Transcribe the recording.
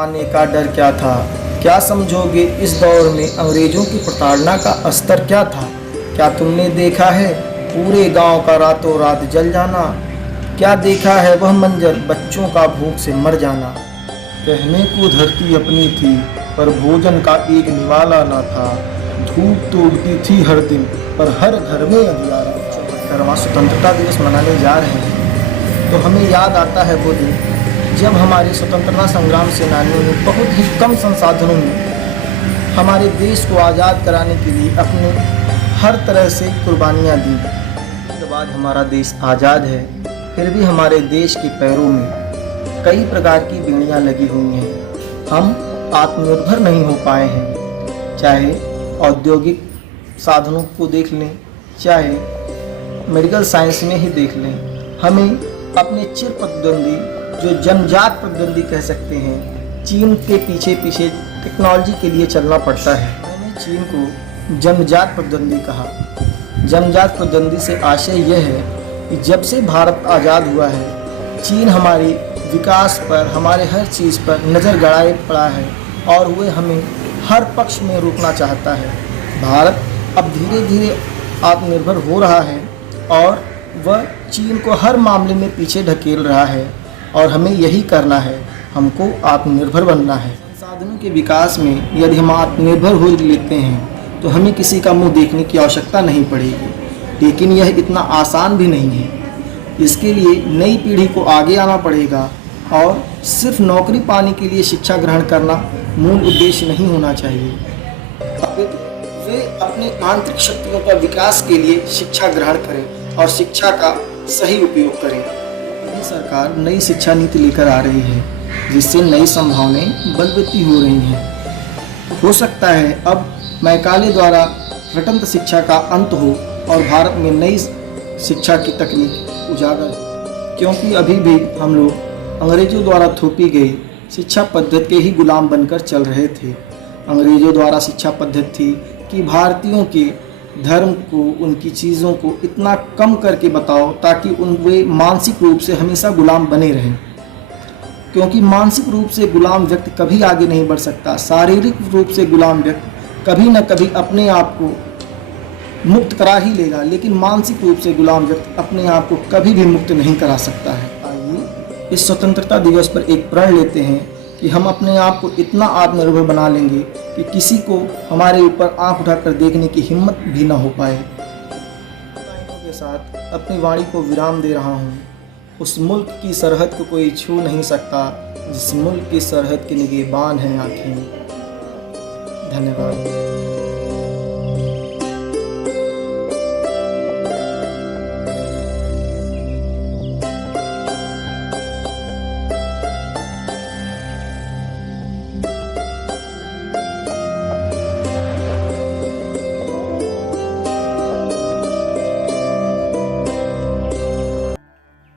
गंवाने का डर क्या था? क्या समझोगे इस दौर में अंग्रेजों की प्रताड़ना का स्तर क्या था? क्या तुमने देखा है पूरे गांव का रातों रात जल जाना? क्या देखा है वह मंजर बच्चों का भूख से मर जाना? कहने को धरती अपनी थी पर भोजन का एक निवाला ना था। धूप तो उगती थी हर दिन पर हर घर में अंधियारा। 74वां स्वतंत्रता दिवस मनाने जा रहे हैं तो हमें याद आता है वो दिन जब हमारे स्वतंत्रता संग्राम सेनानियों ने बहुत ही कम संसाधनों में हमारे देश को आज़ाद कराने के लिए अपने हर तरह से कुर्बानियाँ दी। आज हमारा देश आज़ाद है फिर भी हमारे देश के पैरों में कई प्रकार की बीड़ियाँ लगी हुई हैं। हम आत्मनिर्भर नहीं हो पाए हैं, चाहे औद्योगिक साधनों को देख लें, चाहे मेडिकल साइंस में ही देख लें। हमें अपने चिर प्रतिद्वंदी जो जन्मजात प्रतिद्वंदी कह सकते हैं, चीन के पीछे पीछे टेक्नोलॉजी के लिए चलना पड़ता है। मैंने चीन को जन्मजात प्रतिद्वंदी कहा। जन्मजात प्रतिद्वंदी से आशय यह है कि जब से भारत आज़ाद हुआ है चीन हमारी विकास पर, हमारे हर चीज़ पर नज़र गड़ाए पड़ा है और वह हमें हर पक्ष में रोकना चाहता है। भारत अब धीरे धीरे आत्मनिर्भर हो रहा है और वह चीन को हर मामले में पीछे ढकेल रहा है और हमें यही करना है, हमको आत्मनिर्भर बनना है। संसाधनों के विकास में यदि हम आत्मनिर्भर हो लेते हैं तो हमें किसी का मुंह देखने की आवश्यकता नहीं पड़ेगी, लेकिन यह इतना आसान भी नहीं है। इसके लिए नई पीढ़ी को आगे आना पड़ेगा और सिर्फ नौकरी पाने के लिए शिक्षा ग्रहण करना मूल उद्देश्य नहीं होना चाहिए। वे अपने आंतरिक शक्तियों का विकास के लिए शिक्षा ग्रहण करें और शिक्षा का सही उपयोग करें। सरकार नई शिक्षा नीति लेकर आ रही है जिससे नई संभावनाएं बलवती हो रही हैं। हो सकता है अब मैकाले द्वारा रटंत शिक्षा का अंत हो और भारत में नई शिक्षा की तकनीक उजागर, क्योंकि अभी भी हम लोग अंग्रेजों द्वारा थोपी गई शिक्षा पद्धति के ही गुलाम बनकर चल रहे थे। अंग्रेजों द्वारा शिक्षा पद्धति थी कि भारतीयों के धर्म को, उनकी चीज़ों को इतना कम करके बताओ ताकि वे मानसिक रूप से हमेशा गुलाम बने रहें, क्योंकि मानसिक रूप से गुलाम व्यक्ति कभी आगे नहीं बढ़ सकता। शारीरिक रूप से गुलाम व्यक्ति कभी न कभी अपने आप को मुक्त करा ही लेगा, लेकिन मानसिक रूप से गुलाम व्यक्ति अपने आप को कभी भी मुक्त नहीं करा सकता है। आइए इस स्वतंत्रता दिवस पर एक प्रण लेते हैं कि हम अपने आप को इतना आत्मनिर्भर बना लेंगे कि किसी को हमारे ऊपर आंख उठाकर देखने की हिम्मत भी ना हो पाए। के साथ अपनी वाणी को विराम दे रहा हूँ। उस मुल्क की सरहद को कोई छू नहीं सकता जिस मुल्क की सरहद के निगहबान हैं आँखें। धन्यवाद।